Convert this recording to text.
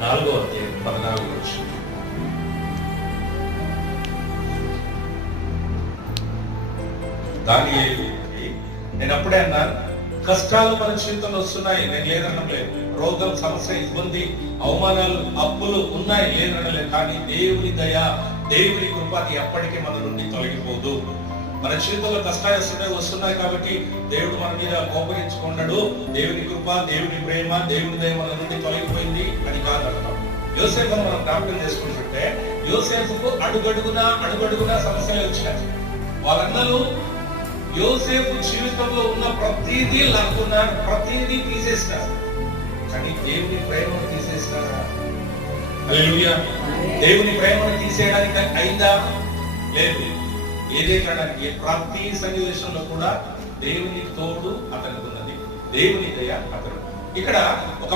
4వ అధ్యాయం 14వ వచనం. దానియేలు, నేను అప్పుడే అన్నాను, కష్టాలు మన జీవితంలో వస్తున్నాయి, నేను లేదనడం లేదు. రోగం, సమస్య, ఇబ్బంది, అవమానాలు, అప్పులు ఉన్నాయి, లేదనడం లేదు. కానీ దేవుని దయ, దేవుని కృప ఎప్పటికీ మన నుండి తొలగిపోదు. మన జీవితంలో కష్టాలు వస్తున్నాయి కాబట్టి దేవుడు మన మీద కోపగించుకున్నాడు. దేవుని కృప, దేవుని ప్రేమ, దేవుని దయ మన నుండి తొలగిపోయింది అని కాదన్నాం. యోసేపును మనం జ్ఞాపకం చేసుకుంటుంటే, యోసేపుకు అడుగడుగునా సమస్యలు వచ్చినాయి. వాళ్ళందరూ యోసేపు జీవితంలో ఉన్న ప్రతిదీ లాక్కున్నారు, ప్రతిదీ తీసేసినారు. కానీ దేవుని ప్రేమను తీసేసినారా? హల్లెలూయా. దేవుని ప్రేమను తీసేయడానికి అయిందా? లేదు. ఏదైనా ప్రతి సన్నివేశంలో కూడా దేవుని తోడు అతనికి ఉన్నది, దేవుని దయ అతను. ఇక్కడ ఒక